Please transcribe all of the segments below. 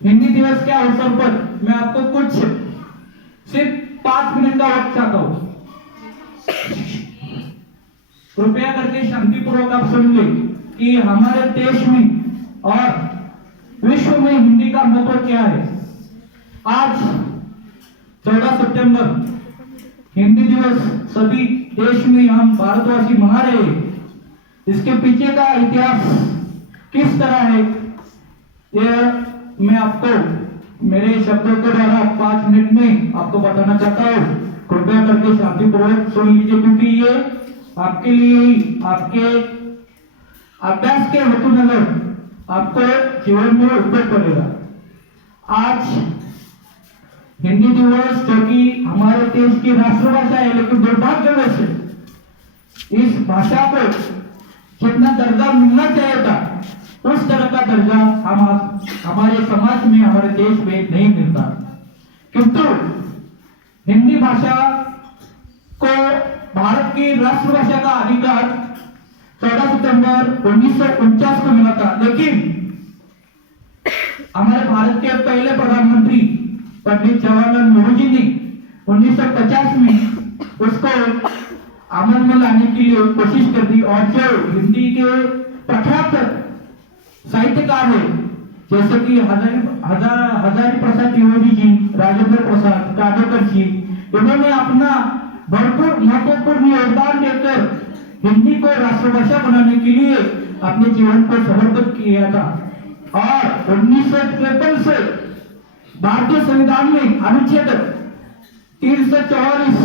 हिंदी दिवस के अवसर पर मैं आपको कुछ सिर्फ 5 मिनट का वक्त चाहता हूँ। कृपया करके शांतिपूर्वक आप सुन ले कि हमारे देश में और विश्व में हिंदी का महत्व क्या है। आज 14 सितंबर हिंदी दिवस सभी देश में हम भारतवासी मना रहे हैं। इसके पीछे का इतिहास किस तरह है यह मैं आपको मेरे शब्दों के द्वारा 5 मिनट में आपको बताना चाहता हूँ। कृपया करके शांतिपूर्वक सुन लीजिए, क्योंकि ये आपके लिए आपके अभ्यास के हेतु नगर आपको जीवन में उपयोग करेगा। आज हिंदी दिवस जो कि हमारे देश की राष्ट्रभाषा है, लेकिन दुर्भाग्यवश इस भाषा को जितना दर्जा मिलना चाहिए था उस तरह का दर्जा हमारे समाज में, हमारे देश में नहीं मिलता। किंतु हिंदी भाषा को भारत की राष्ट्रभाषा का अधिकार 14 सितंबर 1949 को मिला था, लेकिन हमारे भारत के पहले प्रधानमंत्री पंडित जवाहरलाल नेहरू जी ने 1950 में उसको अमल में लाने के लिए कोशिश कर दी। और जो हिंदी के प्रख्यात साहित्यकार है जैसे कि हजारी प्रसाद द्विवेदी जी, राजेंद्र प्रसाद कालेकर जी, इन्होंने अपना भरपूर महत्वपूर्ण योगदान देकर हिंदी को राष्ट्रभाषा बनाने के लिए अपने जीवन को समर्पित किया था। और 1953 से भारतीय संविधान में अनुच्छेद 344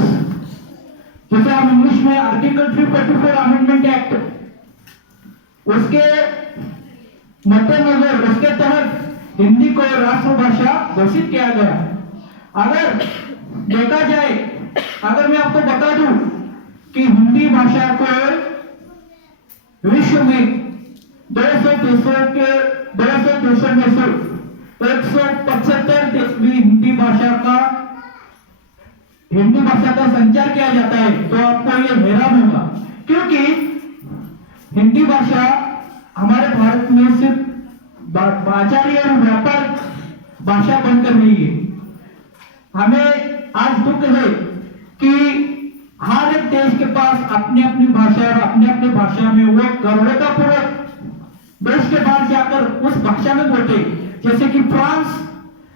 जिसे हम इंग्लिश में आर्टिकल 344 अमेंडमेंट एक्ट, उसके मद्देनजर उसके तहत हिंदी को राष्ट्रभाषा घोषित किया गया। अगर देखा जाए, अगर मैं आपको बता दूं कि हिंदी भाषा को विश्व में 200 देशों में से 175 देश में हिंदी भाषा का संचार किया जाता है, तो आपको ये हैरान होगा, क्योंकि हिंदी भाषा हमारे भारत में सिर्फ बाजारी और व्यापार भाषा बनकर नहीं है। हमें आज दुख है कि हर एक देश के पास अपनी अपनी भाषा और अपने अपने भाषा में वो गर्वतापूर्वक देश के बाहर जाकर उस भाषा में बोलते, जैसे कि फ्रांस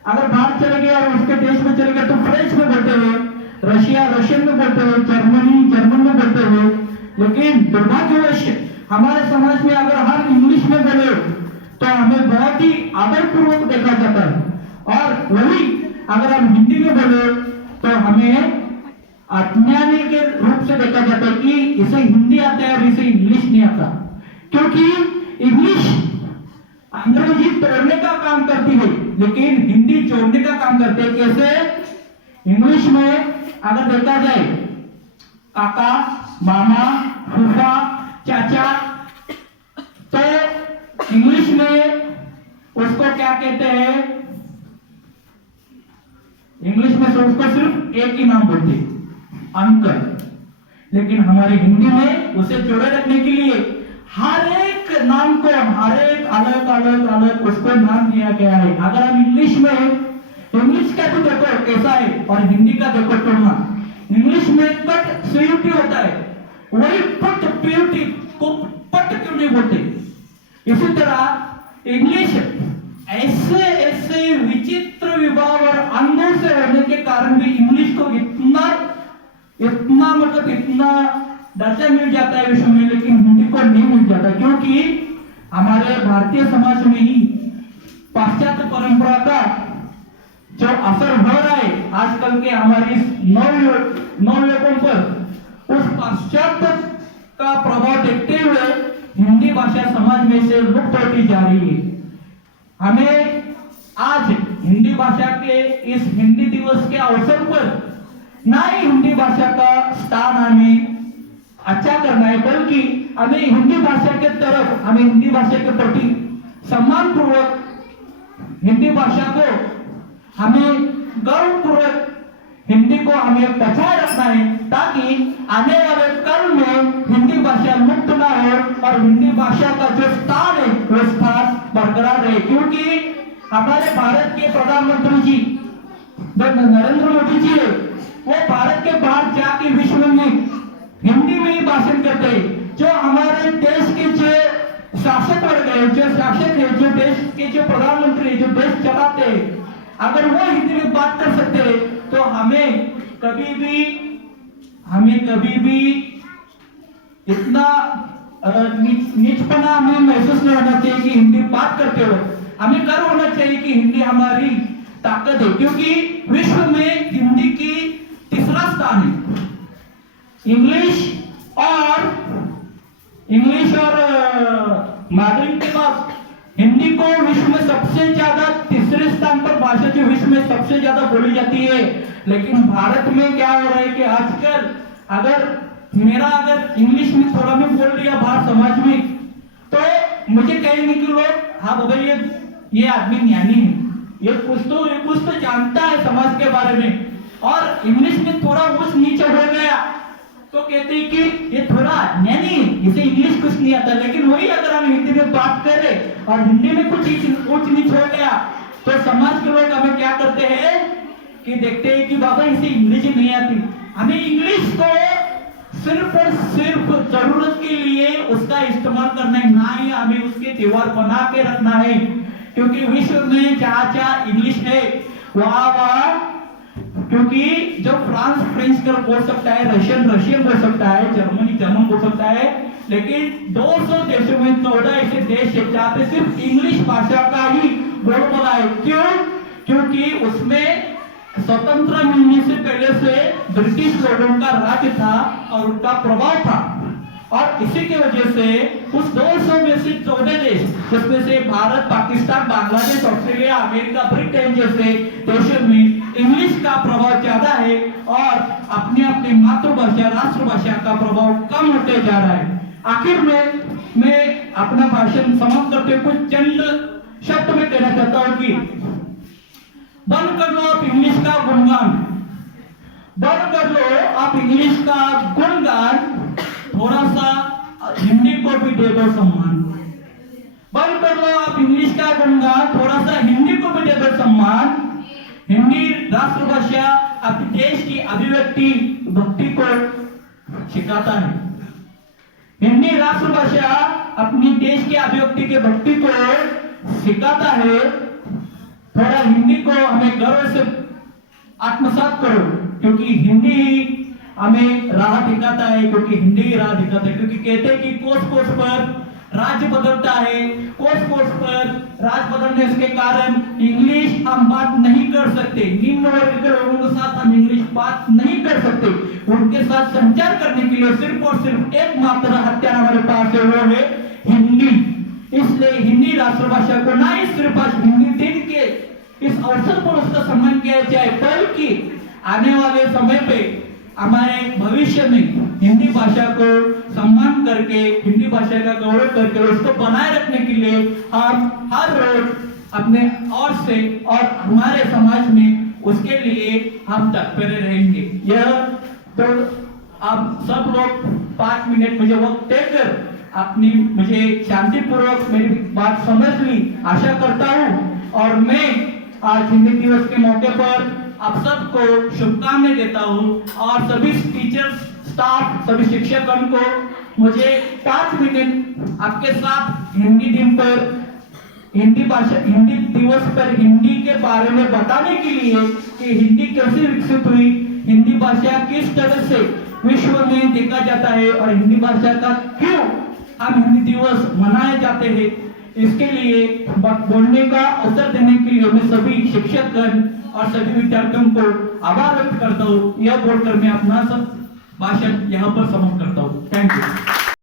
अगर बाहर चले गए और उसके देश में चले गए तो फ्रेंच में बोलते हुए, रशिया रशियन में बोलते हुए, जर्मनी जर्मन में बोलते हुए। लेकिन दुर्भाग्यवश हमारे समाज में अगर हम इंग्लिश में बोले तो हमें बहुत ही आदरपूर्वक देखा जाता है, और वही अगर हम हिंदी में बोले तो हमें अज्ञानी के रूप से देखा जाता है कि इसे हिंदी आता है और इसे इंग्लिश नहीं आता, क्योंकि इंग्लिश अंग्रेजी तोड़ने का काम करती है लेकिन हिंदी जोड़ने का काम करती है। कैसे? इंग्लिश में अगर देखा जाए काका, मामा, फूफा, चाचा, तो इंग्लिश में उसको क्या कहते हैं? इंग्लिश में उसको सिर्फ एक ही नाम बोलते हैं, अंकल। लेकिन हमारे हिंदी में उसे जोड़े रखने के लिए हर एक नाम को हर एक अलग अलग अलग उसको नाम दिया गया है। अगर हम इंग्लिश का भी देखो कैसा है और हिंदी का देखो तुलना, इंग्लिश में कट सीयूटी होता है, वही पट पीयूटी को पट क्यों नहीं बोलते? इसी तरह इंग्लिश ऐसे ऐसे विचित्र विभाग और अंगों से होने के कारण भी इंग्लिश को इतना दर्जा मिल जाता है विश्व में, लेकिन हिंदी को नहीं मिल जाता, क्योंकि हमारे भारतीय समाज में ही पाश्चात्य परंपरा का जो असर हो रहा है आजकल के हमारी नवयुवकों पर, उस पाश्चात्य का प्रभाव देखते हुए हिंदी भाषा समाज में से लुप्त होती जा रही है। हमें आज हिंदी भाषा के इस हिंदी दिवस के अवसर पर ना ही हिंदी भाषा का स्थान हमें अच्छा करना है, बल्कि हमें हिंदी भाषा के तरफ, हमें हिंदी भाषा के प्रति सम्मान पूर्वक हिंदी भाषा को हमें गर्व पूर्वक हिंदी को हमें बचाए रखना है, ताकि आने वाले कल में हिंदी भाषा मुक्त ना हो और हिंदी भाषा का जो स्थान है वो स्थान बरकरार रहे। क्योंकि हमारे भारत के प्रधानमंत्री जी नरेंद्र मोदी जी है, वो भारत के बाहर जाके विश्व में हिंदी में ही भाषण करते हैं। जो हमारे देश के जो शासक वर्ग है, जो शासक है, जो देश के जो प्रधानमंत्री है, जो देश चलाते हैं, अगर वो हिंदी में बात कर सकते हैं तो हमें कभी भी इतना नीचपना हमें महसूस नहीं होना चाहिए कि हिंदी बात करते हो। हमें गर्व होना चाहिए कि हिंदी हमारी ताकत है, क्योंकि विश्व में हिंदी की तीसरा स्थान है। इंग्लिश और मैडरिन के बाद हिंदी को विश्व में सबसे ज्यादा तीसरे स्थान पर भाषा जो विश्व में सबसे ज्यादा बोली जाती है। लेकिन भारत में क्या हो रहा है कि आजकल अगर इंग्लिश में थोड़ा भी बोल दिया बाहर समाज में, तो मुझे कहेंगे कि लोग हाँ बाबा ये आदमी ज्ञानी है, ये कुछ तो जानता है समाज के बारे में। और इंग्लिश में थोड़ा ऊंच नीचे हो गया तो कहते हैं कि ये थोड़ा ज्ञानी है, इसे इंग्लिश कुछ नहीं आता। लेकिन वही अगर हम हिंदी में बात करें और हिंदी में कुछ ऊंच नीच हो गया तो समाज के लोग हमें क्या करते हैं कि देखते हैं कि बाबा इसे इंग्लिश नहीं आती। हमें इंग्लिश को सिर्फ और सिर्फ जरूरत के लिए उसका इस्तेमाल करना है, ना ही हमें उसके दीवार बना के रखना है। क्योंकि विश्व में जहाँ इंग्लिश है वहाँ क्योंकि जब फ्रेंच कर बोल सकता है, रशियन बोल सकता है, जर्मन बोल सकता है, लेकिन 200 देशों में 14 ऐसे देश है जहाँ पे सिर्फ इंग्लिश भाषा का ही बोलबाला है। क्यों? क्योंकि उसमें स्वतंत्र मिलने से पहले से ब्रिटिश लोगों का राज्य था और उनका प्रभाव था, और इसी की वजह से उस 200 में से 14 देश, जिसमें से Bharat, Pakistan, Bangladesh, Australia, America, Britain जैसे देशों में इंग्लिश का प्रभाव ज्यादा है और अपने मातृभाषा, राष्ट्रभाषा का प्रभाव कम होते जा रहा है। आखिर में मैं अपना भाषण समाप्त करते हुए कुछ चंद शब्द में कहना चाहता हूँ कि बंद कर लो आप इंग्लिश का गुणगान, बंद कर लो आप इंग्लिश का गुणगान, थोड़ा सा हिंदी को भी दे दो सम्मान। बंद कर लो आप इंग्लिश का गुणगान, थोड़ा सा हिंदी को भी दे दो सम्मान। हिंदी राष्ट्रभाषा अपने देश की अभिव्यक्ति भक्ति को सिखाता है। हिंदी राष्ट्रभाषा अपनी देश के अभिव्यक्ति के भक्ति को सिखाता है। थोड़ा हिंदी को हमें गर्व से आत्मसात करो, क्योंकि हिंदी ही हमें राह दिखाता है, क्योंकि हिंदी ही राह दिखाता है। क्योंकि कहते हैं कि कोस पर राज्य बदलता है, कोस पर राज्य बदलने के कारण इंग्लिश हम बात नहीं कर सकते। निम्न वर्ग के लोगों के साथ हम इंग्लिश बात नहीं कर सकते। उनके साथ संचार करने के लिए सिर्फ और सिर्फ एकमात्र हथियार हमारे पास है, वो है हिंदी। इसलिए हिंदी राष्ट्रभाषा को ना ही सिर्फ आज हिंदी दिन के इस अवसर पर उसका सम्मान किया जाए, बल्कि आने वाले समय पे हमारे भविष्य में हिंदी भाषा को सम्मान करके, हिंदी भाषा का गौरव करके उसको बनाए रखने के लिए हम हर रोज अपने ओर से और हमारे समाज में उसके लिए हम तत्पर रहेंगे। यह तो आप सब लोग 5 मिनट मुझे वक्त देकर अपनी मुझे शांतिपूर्वक मेरी बात समझ ली, आशा करता हूँ। और मैं आज हिंदी दिवस के मौके पर आप सबको शुभकामनाएं देता हूँ और सभी टीचर्स, स्टाफ, सभी शिक्षकों को मुझे 5 मिनट आपके साथ हिंदी दिन पर, हिंदी दिवस पर हिंदी के बारे में बताने के लिए कि हिंदी कैसे विकसित हुई, हिंदी भाषा किस तरह से विश्व में देखा जाता है और हिंदी भाषा का क्यों हम हिंदी दिवस मनाए जाते हैं, इसके लिए बात बोलने का अवसर देने के लिए मैं सभी शिक्षकगण और सभी विद्यार्थियों को आभार व्यक्त करता हूँ। यह बोलकर मैं अपना सब भाषण यहाँ पर समाप्त करता हूँ। Thank you.